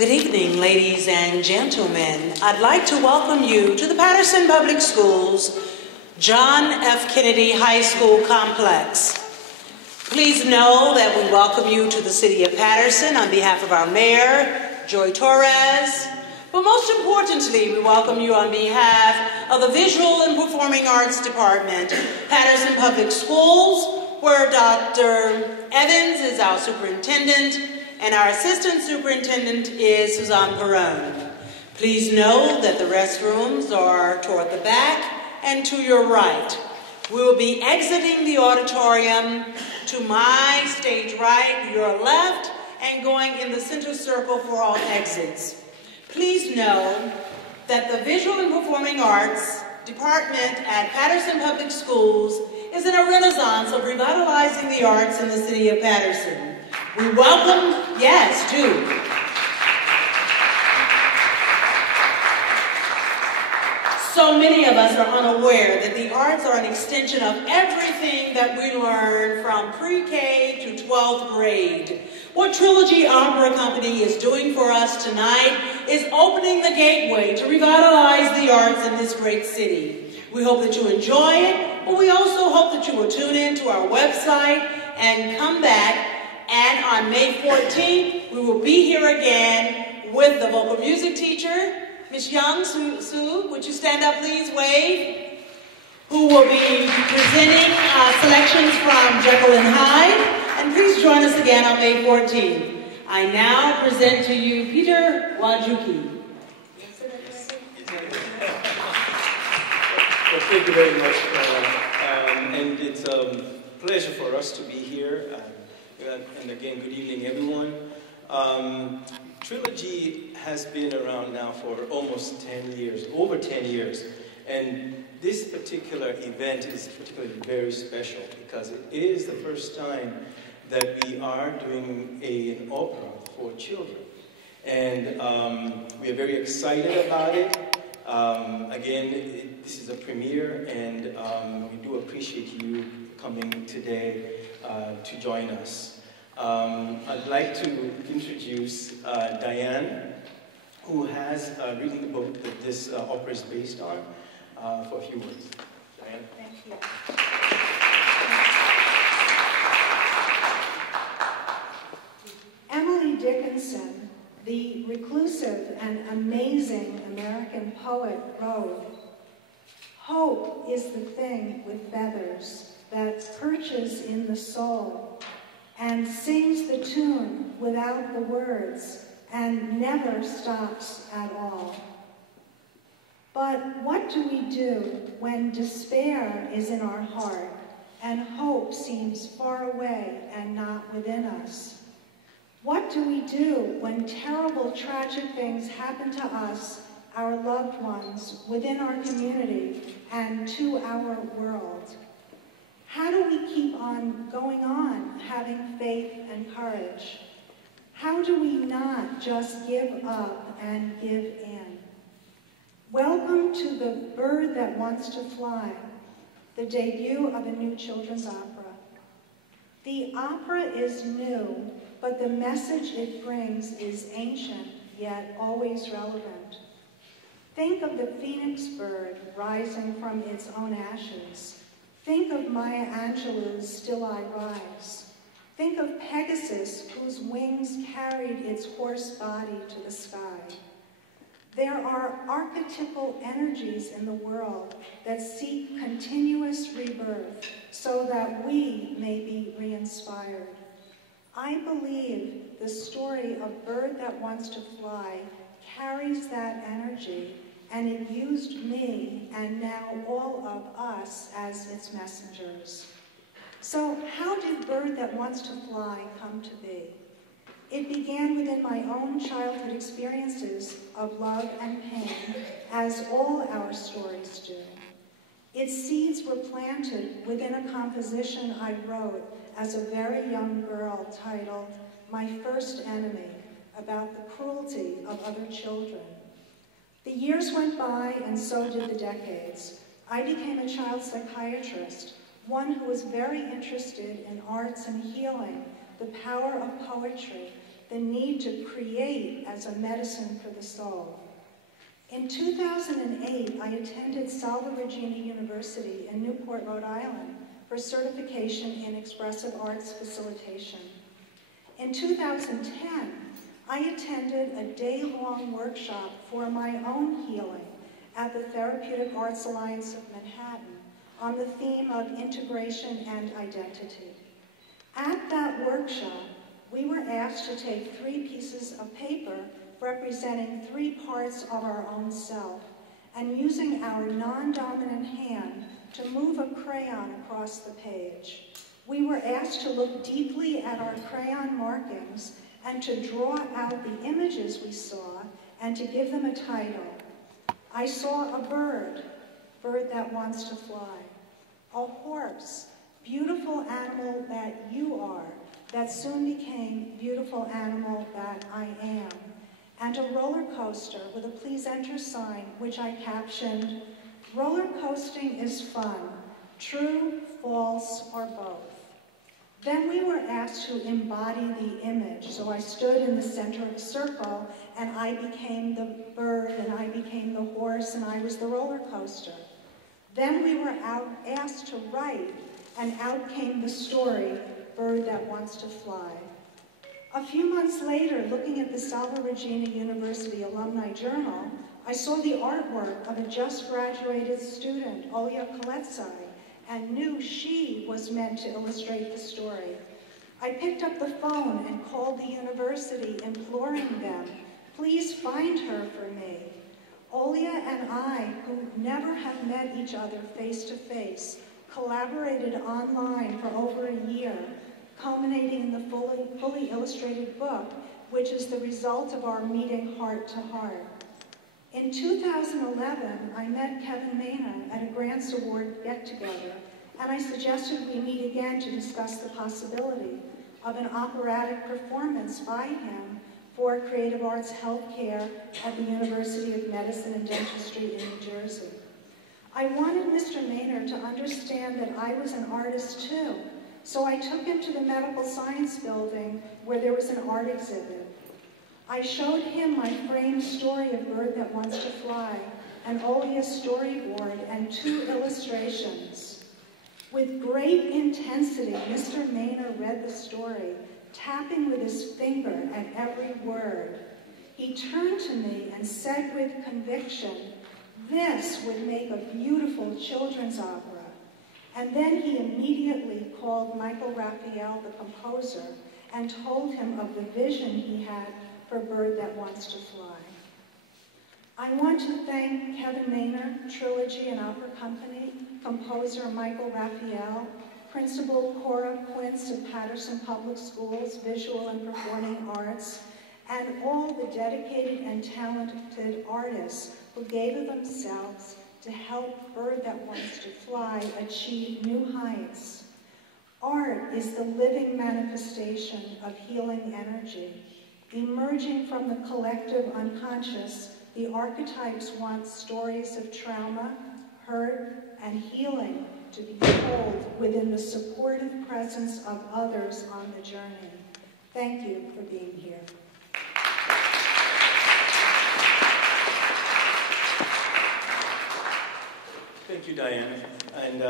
Good evening, ladies and gentlemen. I'd like to welcome you to the Patterson Public Schools John F. Kennedy High School Complex. Please know that we welcome you to the City of Patterson on behalf of our Mayor, Joy Torres, but most importantly, we welcome you on behalf of the Visual and Performing Arts Department, Patterson Public Schools, where Dr. Evans is our superintendent, and our assistant superintendent is Suzanne Perrone. Please know that the restrooms are toward the back and to your right. We will be exiting the auditorium to my stage right, your left, and going in the center circle for all exits. Please know that the Visual and Performing Arts Department at Patterson Public Schools is in a renaissance of revitalizing the arts in the city of Patterson. We welcome, yes, too. So many of us are unaware that the arts are an extension of everything that we learn from pre-K to 12th grade. What Trilogy Opera Company is doing for us tonight is opening the gateway to revitalize the arts in this great city. We hope that you enjoy it, but we also hope that you will tune in to our website and come back. And on May 14th, we will be here again with the vocal music teacher, Ms. Young Sue, would you stand up, please, wave, who will be presenting selections from Jekyll and Hyde. And please join us again on May 14th. I now present to you Peter Wajuki. Well, thank you very much, and it's a pleasure for us to be here. And again, good evening, everyone. Trilogy has been around now for almost 10 years, over 10 years. And this particular event is particularly very special because it is the first time that we are doing an opera for children. And we are very excited about it. Again, this is a premiere, and we do appreciate you coming today to join us. I'd like to introduce Diane, who has written the book that this opera is based on, for a few words. Diane? Thank you. Emily Dickinson, the reclusive and amazing American poet, wrote, "Hope is the thing with feathers that perches in the soul and sings the tune without the words and never stops at all." But what do we do when despair is in our heart and hope seems far away and not within us? What do we do when terrible, tragic things happen to us, our loved ones, within our community, and to our world? How do we keep on going on, having faith and courage? How do we not just give up and give in? Welcome to The Bird That Wants to Fly, the debut of a new children's opera. The opera is new, but the message it brings is ancient, yet always relevant. Think of the phoenix bird rising from its own ashes. Think of Maya Angelou's Still I Rise. Think of Pegasus, whose wings carried its horse body to the sky. There are archetypal energies in the world that seek continuous rebirth so that we may be re-inspired. I believe the story of Bird That Wants to Fly carries that energy, and it used me and now all of us as its messengers. So how did Bird That Wants to Fly come to be? It began within my own childhood experiences of love and pain, as all our stories do. Its seeds were planted within a composition I wrote as a very young girl titled My First Enemy, about the cruelty of other children. The years went by, and so did the decades. I became a child psychiatrist, one who was very interested in arts and healing, the power of poetry, the need to create as a medicine for the soul. In 2008, I attended Salve Regina University in Newport, Rhode Island for certification in expressive arts facilitation. In 2010, I attended a day-long workshop for my own healing at the Therapeutic Arts Alliance of Manhattan on the theme of integration and identity. At that workshop, we were asked to take 3 pieces of paper representing 3 parts of our own self, and using our non-dominant hand to move a crayon across the page. We were asked to look deeply at our crayon markings and to draw out the images we saw and to give them a title. I saw a bird that wants to fly, a horse, beautiful animal that you are, that soon became beautiful animal that I am, and a roller coaster with a please enter sign, which I captioned, "Roller coasting is fun, true, false, or both." Then we were asked to embody the image, so I stood in the center of a circle, and I became the bird, and I became the horse, and I was the roller coaster. Then we were asked to write, and out came the story, "Bird That Wants to Fly." A few months later, looking at the Salve Regina University Alumni Journal, I saw the artwork of a just graduated student, Olya Koletsai, and knew she was meant to illustrate the story. I picked up the phone and called the university, imploring them, "Please find her for me." Olya and I, who never have met each other face to face, collaborated online for over a year, culminating in the fully illustrated book, which is the result of our meeting heart to heart. In 2011, I met Kevin Maynard at a Grants Award get-together, and I suggested we meet again to discuss the possibility of an operatic performance by him for creative arts healthcare at the University of Medicine and Dentistry in New Jersey. I wanted Mr. Maynard to understand that I was an artist too, so I took him to the Medical Science Building where there was an art exhibit. I showed him my framed story of Bird That Wants to Fly, and Olya's storyboard, and 2 illustrations. With great intensity, Mr. Maynard read the story, tapping with his finger at every word. He turned to me and said with conviction, "This would make a beautiful children's opera." And then he immediately called Michael Raphael, the composer, and told him of the vision he had for Bird That Wants to Fly. I want to thank Kevin Maynard, Trilogy and Opera Company, composer Michael Raphael, Principal Cora Quince of Patterson Public Schools, Visual and Performing Arts, and all the dedicated and talented artists who gave of themselves to help Bird That Wants to Fly achieve new heights. Art is the living manifestation of healing energy. Emerging from the collective unconscious, the archetypes want stories of trauma, hurt, and healing to be told within the supportive presence of others on the journey. Thank you for being here. Thank you, Diane. And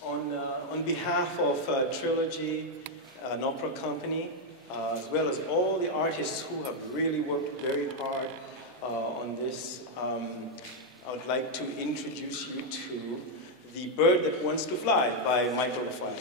on behalf of Trilogy, an opera company, as well as all the artists who have really worked very hard on this, I would like to introduce you to The Bird That Wants to Fly by Michael Raphael.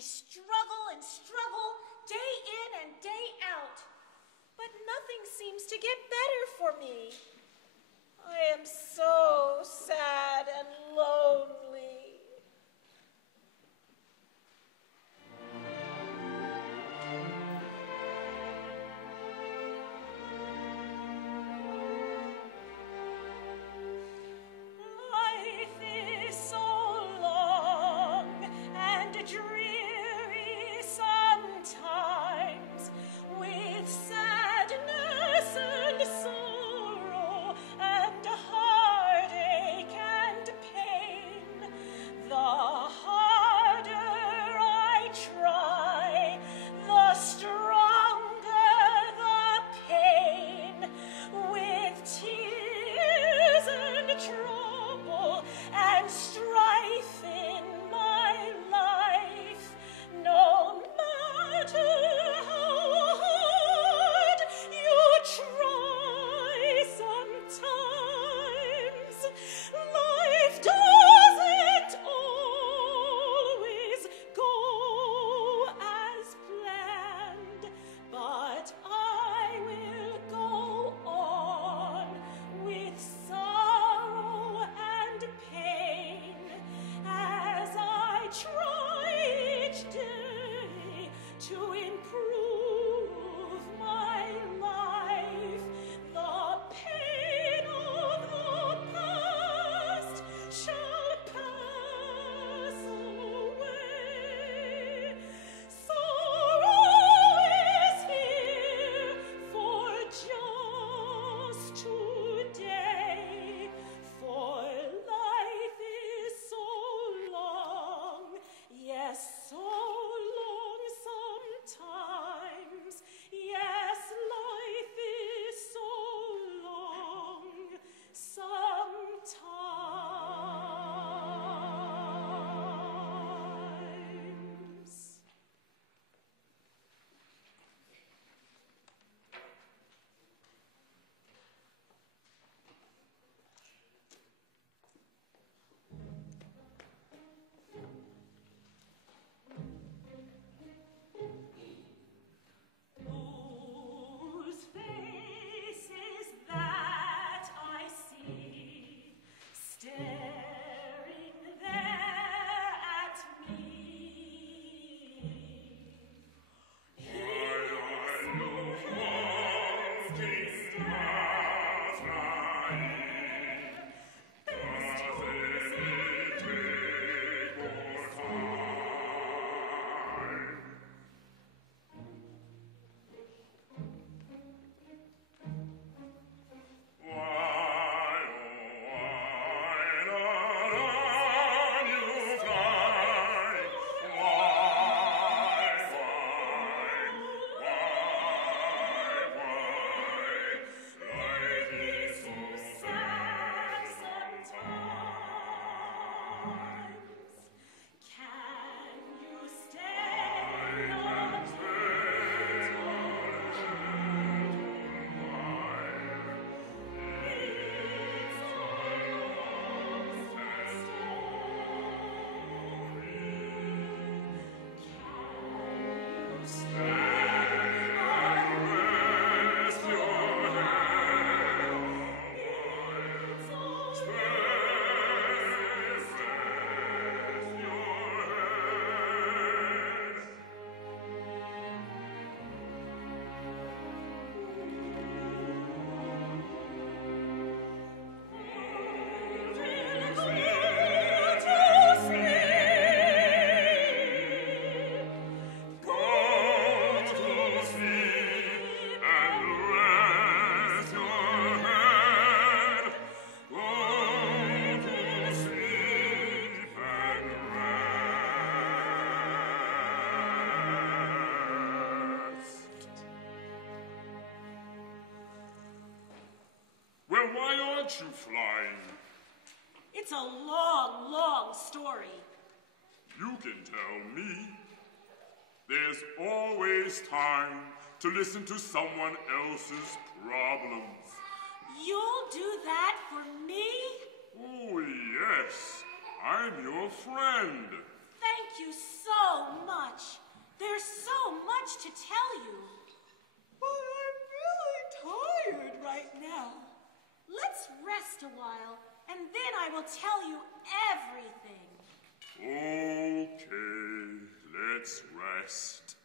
I struggle and struggle day in and day out, but nothing seems to get better for me. I am so sad and lonely. Life is so long and dreary sometimes, with sadness and sorrow and heartache and pain. The harder I try, the stronger the pain. With tears and trouble and strife in my life, no matter how hard you try sometimes, life doesn't always go as planned, but I will go on with sorrow and pain as I try each day to improve my life. The pain of the past shall pass away. Sorrow is here for just today, for life is so long, yes, so long sometimes. Yes, life is so long sometimes. Whose face is that I see staring there at me? You flying? It's a long, long story. You can tell me. There's always time to listen to someone else's problems. You'll do that for me? Oh, yes. I'm your friend. Thank you so much. much to tell you. But I'm really tired right now. Let's rest a while, and then I will tell you everything. Okay, let's rest.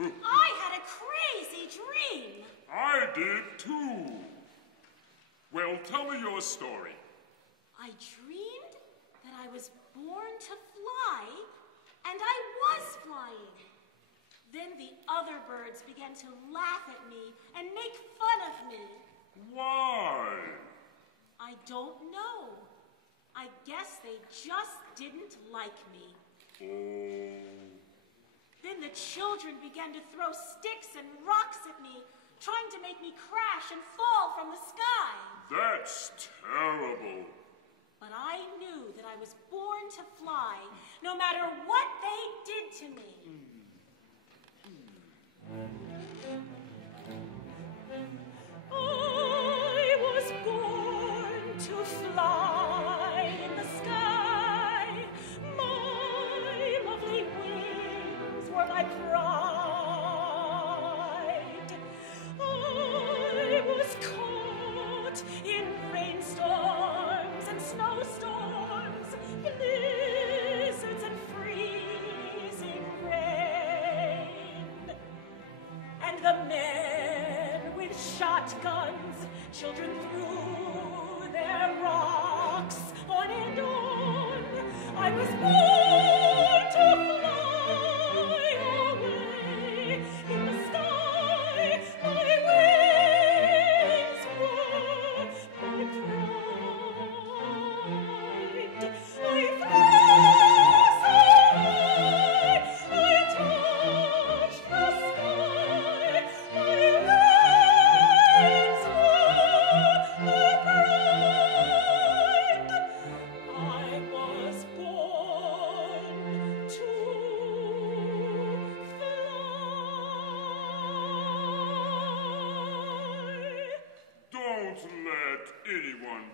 I had a crazy dream. I did too. Well, tell me your story. I dreamed that I was born to fly, and I was flying. Then the other birds began to laugh at me and make fun of me. Why? I don't know. I guess they just didn't like me. Oh. Then the children began to throw sticks and rocks at me, trying to make me crash and fall from the sky. That's terrible. But I knew that I was born to fly, no matter what they did to me. I was born to fly in the sky. My lovely wings were my pride. I was caught in rainstorms and snowstorms, blizzards and freezing rain. And the men with shotguns, children threw their rocks on and on. I was born to fly away in the sky. My wings were my pride. I flew so high, I touched the sky. My wings were my pride. I was born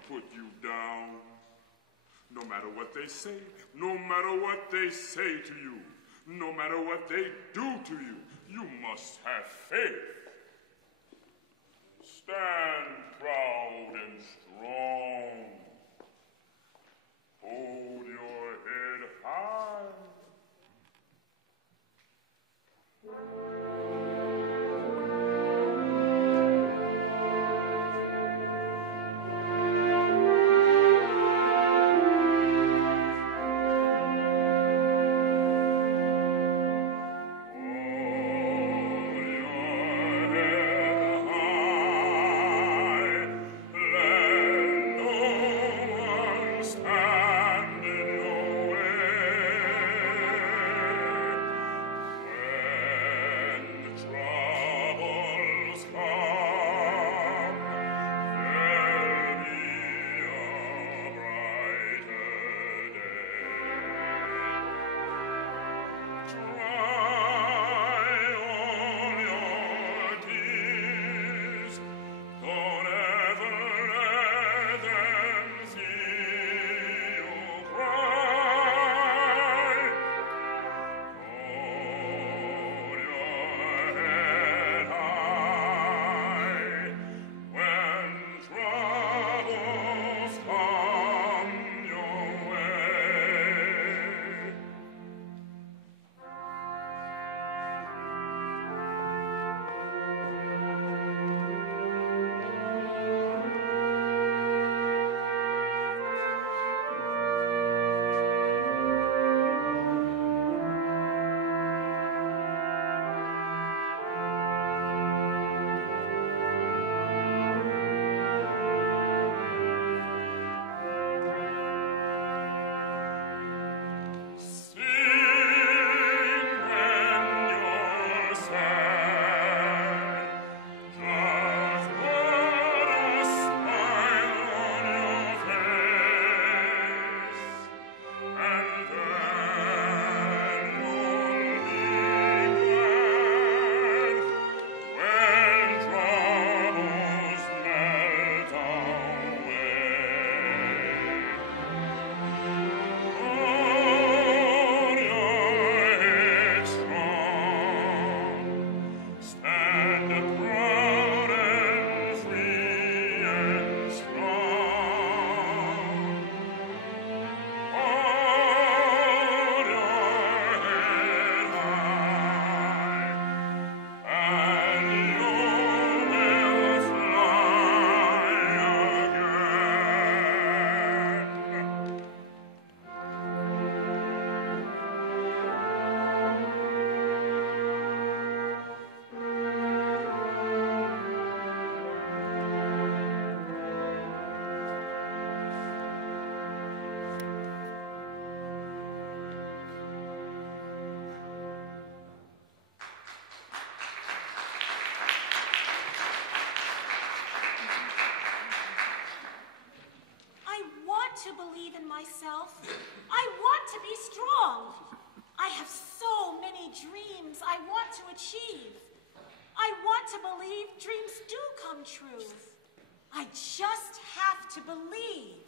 put you down. No matter what they say, no matter what they say to you, no matter what they do to you, you must have faith. Stand proud and strong. Hold your head high. To believe in myself. I want to be strong. I have so many dreams I want to achieve. I want to believe dreams do come true. I just have to believe.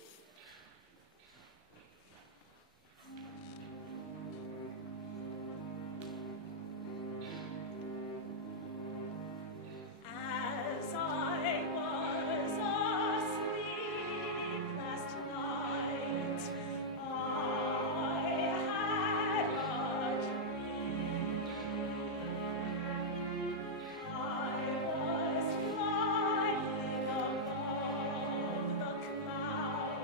Clouds.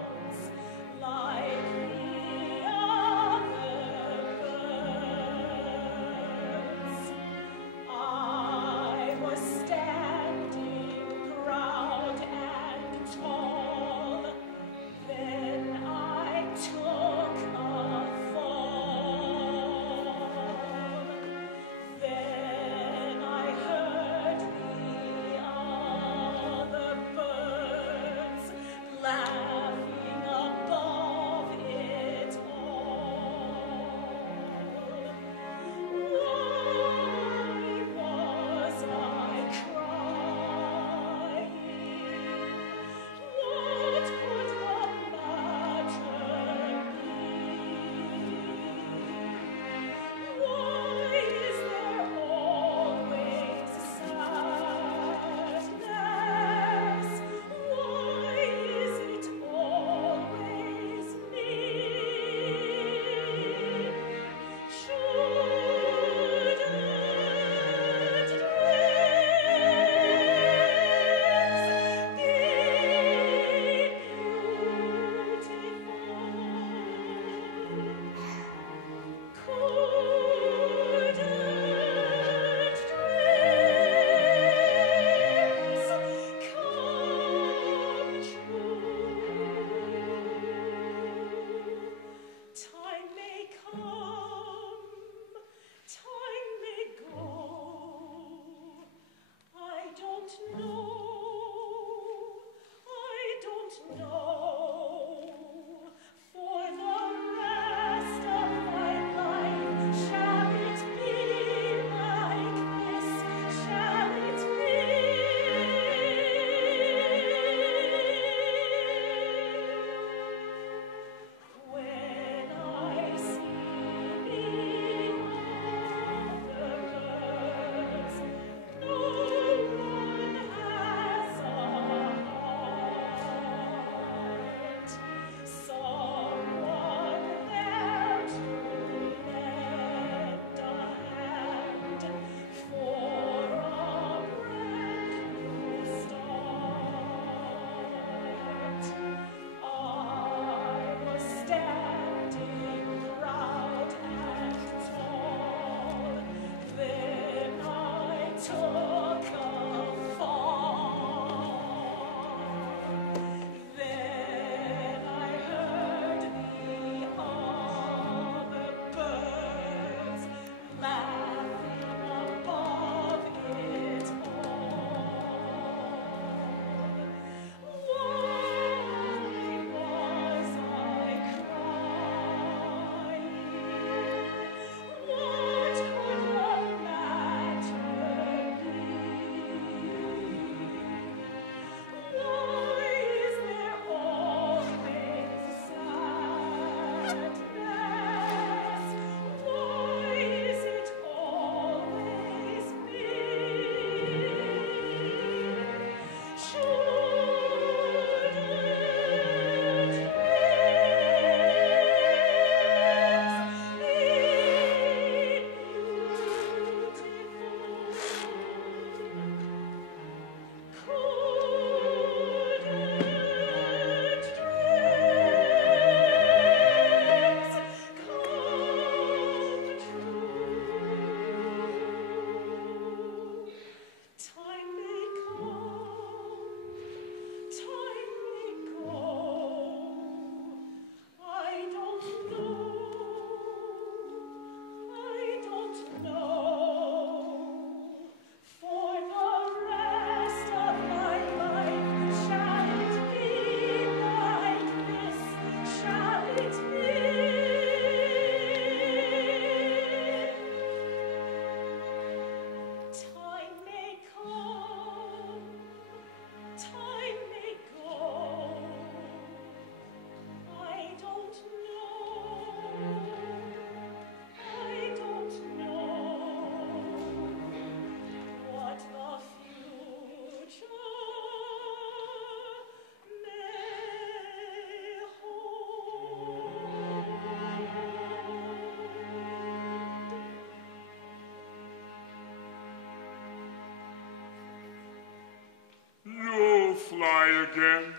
try again?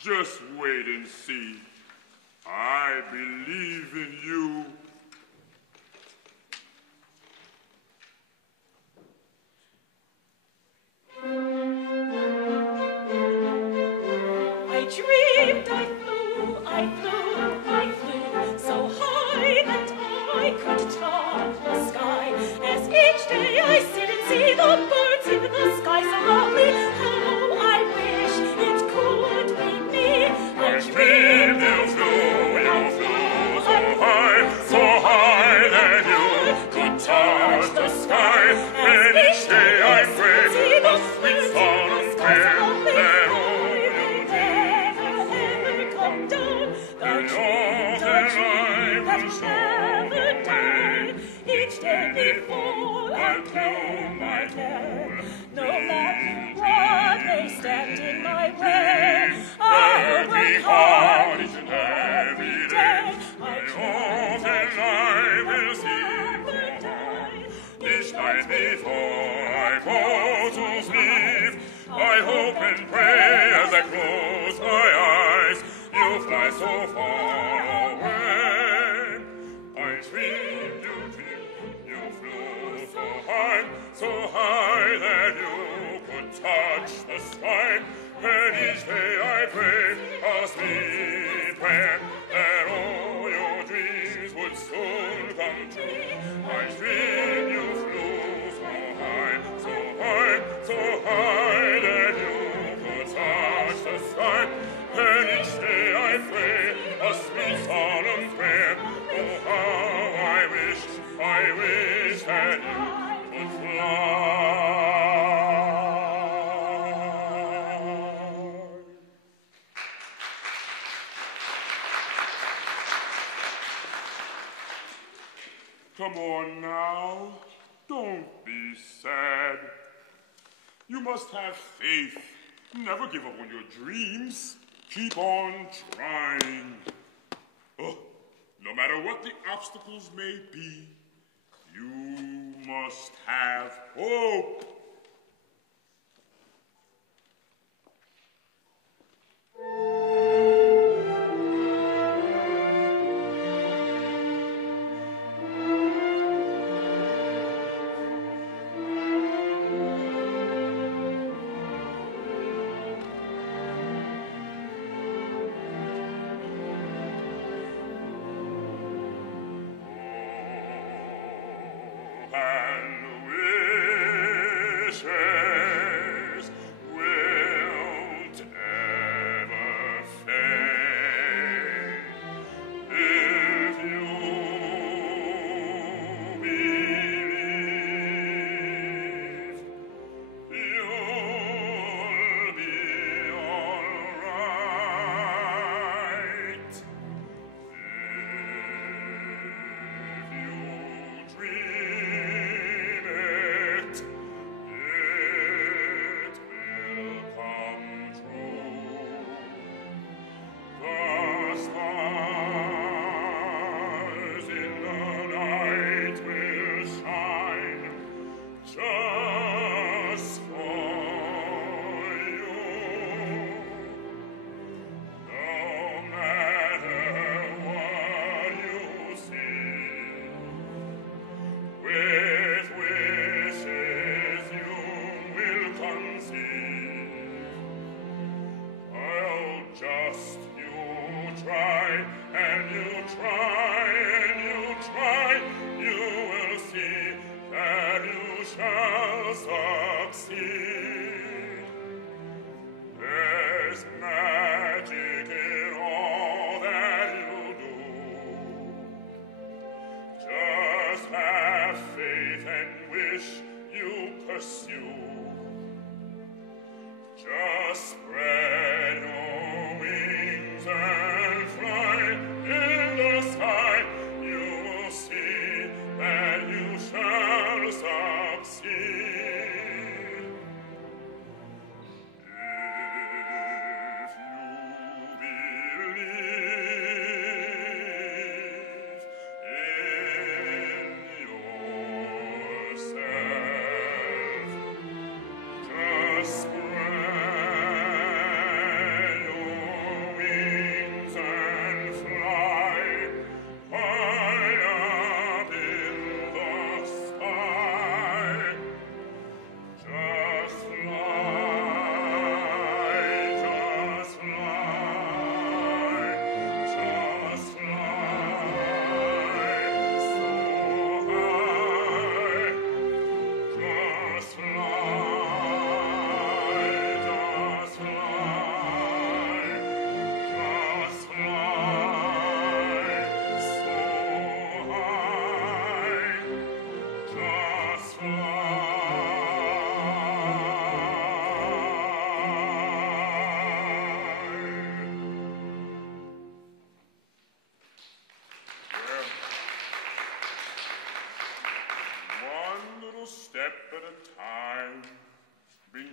Just wait and see. I believe in you. I dreamed I flew so high that I could touch the sky. As each day I sit and see the birds in the sky so lovely, how I wish it could be me. I dreamed you flew so high that you could touch the sky. And each day I pray a sweet song prayer that all you never come down. The dream that never died. Each day before I claim my care, no matter what may stand in my way, I'll work hard each and every day. I hope that I will see each night before I go to sleep. I hope and pray as I close my eyes, you fly so far away. I dreamed you flew so high that you could touch the sky. And each day I pray a sweet prayer that all your dreams would soon come true. I dreamed you flew so high that you could touch the sky. And each day I pray a sweet solemn prayer. Oh, how I wish that you could fly. Come on now, don't be sad. You must have faith. Never give up on your dreams. Keep on trying. Oh, no matter what the obstacles may be, you must have hope.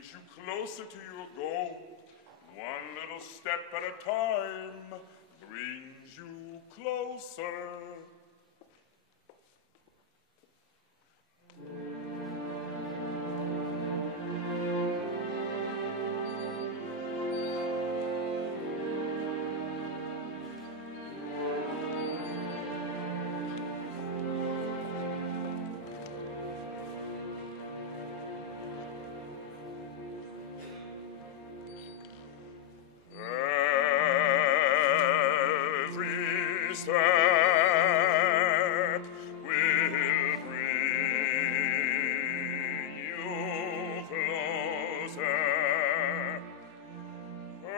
brings you closer to your goal. One little step at a time brings you closer. Every step will bring you closer. As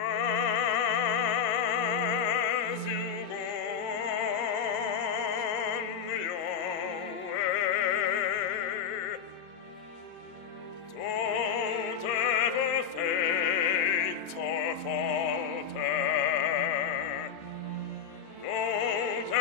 you go on your way, don't ever faint or falter. Don't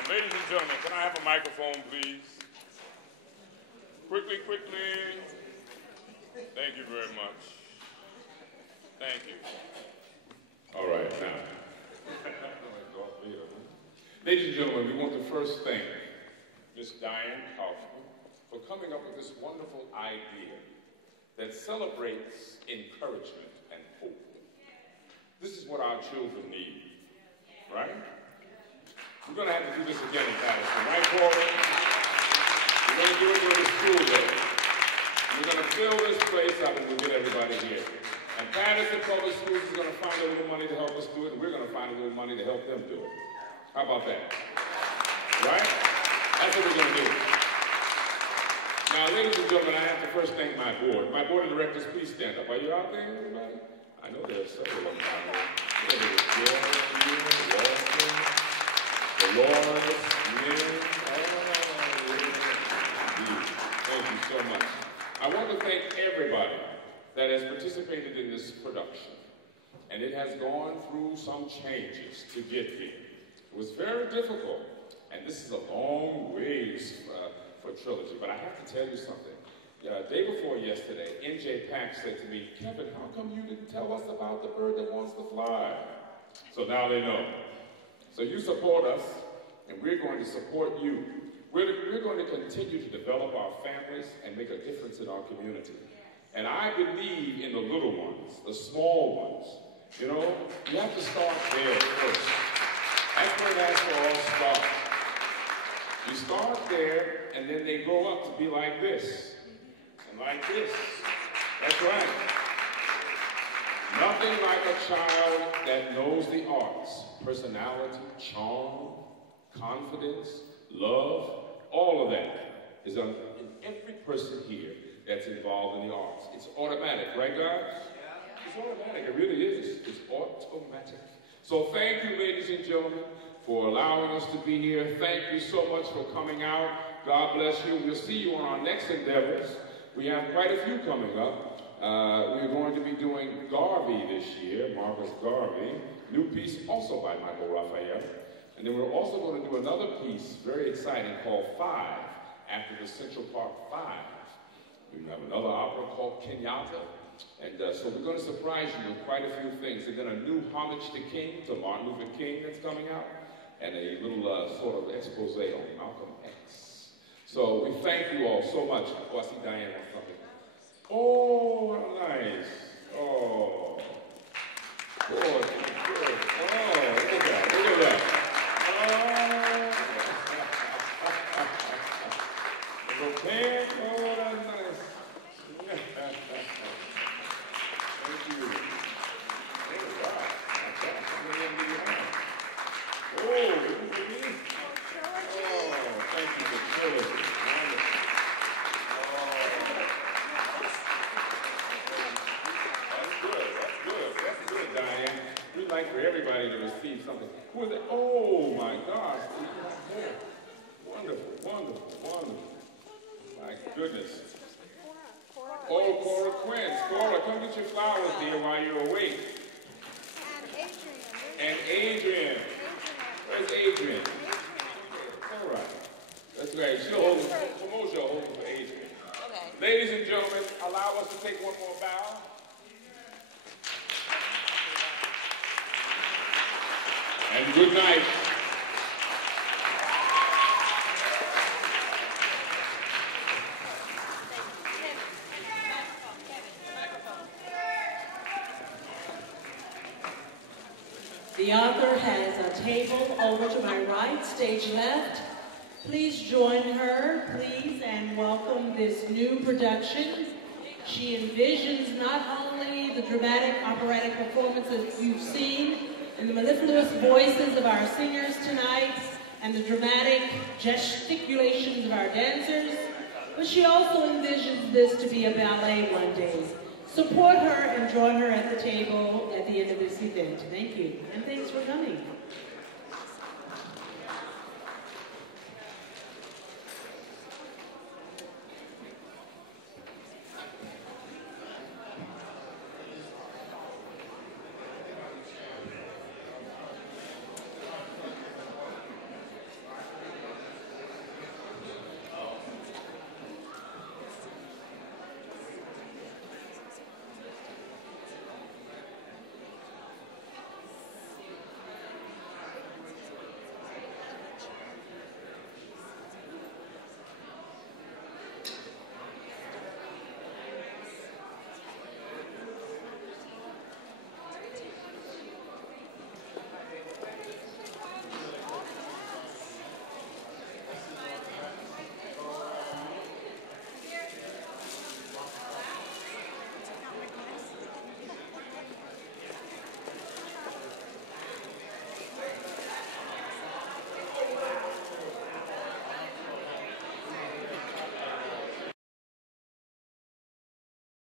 gentlemen, ladies and gentlemen, can I have a microphone, please? Quickly, quickly. Thank you very much. Thank you. All right, now. Ladies and gentlemen, we want to first thank Miss Diane Kaufman for coming up with this wonderful idea that celebrates encouragement and hope. This is what our children need, right? We're going to have to do this again in Patterson, right, Corey? We're going to do it during the school day. We're going to fill this place up and we'll get everybody here. And Patterson Public Schools is going to find a little money to help us do it, and we're going to find a little money to help them do it. How about that? Right? That's what we're going to do. Now, ladies and gentlemen, I have to first thank my board. My board of directors, please stand up. Are you out there, everybody? I know there are several of them out there. Dolores, Lynn, thank you so much. I want to thank everybody that has participated in this production. And it has gone through some changes to get here. It was very difficult. And this is a long ways for Trilogy. But I have to tell you something. Day before yesterday, N.J. Pack said to me, Kevin, how come you didn't tell us about the bird that wants to fly? So now they know. So you support us, and we're going to support you. We're going to continue to develop our families and make a difference in our community. And I believe in the little ones, the small ones. You know, you have to start there first. That's where that's all starts. You start there, and then they grow up to be like this, and like this. That's right. Nothing like a child that knows the arts, personality, charm, confidence, love, all of that is in every person here that's involved in the arts. It's automatic, right, guys? It's automatic. It really is. It's automatic. So thank you, ladies and gentlemen, for allowing us to be here. Thank you so much for coming out. God bless you. We'll see you on our next endeavors. We have quite a few coming up. We're going to be doing Garvey this year, Marcus Garvey. New piece also by Michael Raphael. And then we're also going to do another piece, very exciting, called Five, after the Central Park Five. We have another opera called Kenyatta. And so we're going to surprise you with quite a few things. There's a new homage to King, to Martin Luther King that's coming out, and a little sort of expose on Malcolm X. So we thank you all so much. Oh, I see Diane wants something. Oh, how nice. Oh. Good, good. Oh, look at that, look at that. Oh. Okay. Oh, that's nice. Thank you. Oh, wow. Oh, this is me? Oh, thank you for Trilogy. That's good, Diane. We'd like for everybody to receive something. Who is it? Oh, my gosh. Wonderful, wonderful, wonderful. My goodness. Oh, Cora Quinn. Cora, come get your flowers here while you're awake. And Adrian. Where's Adrian? All right. That's right. She'll hold it. Promotion will hold it for Adrian. Okay. Ladies and gentlemen, allow us to take one more bow. And good night. The author has a table over to my right, stage left. Please join her, please, and welcome this new production. She envisions not only the dramatic operatic performances you've seen and the mellifluous voices of our singers tonight and the dramatic gesticulations of our dancers, but she also envisions this to be a ballet one day. Support her and join her at the table at the end of this event. Thank you, and thanks for coming.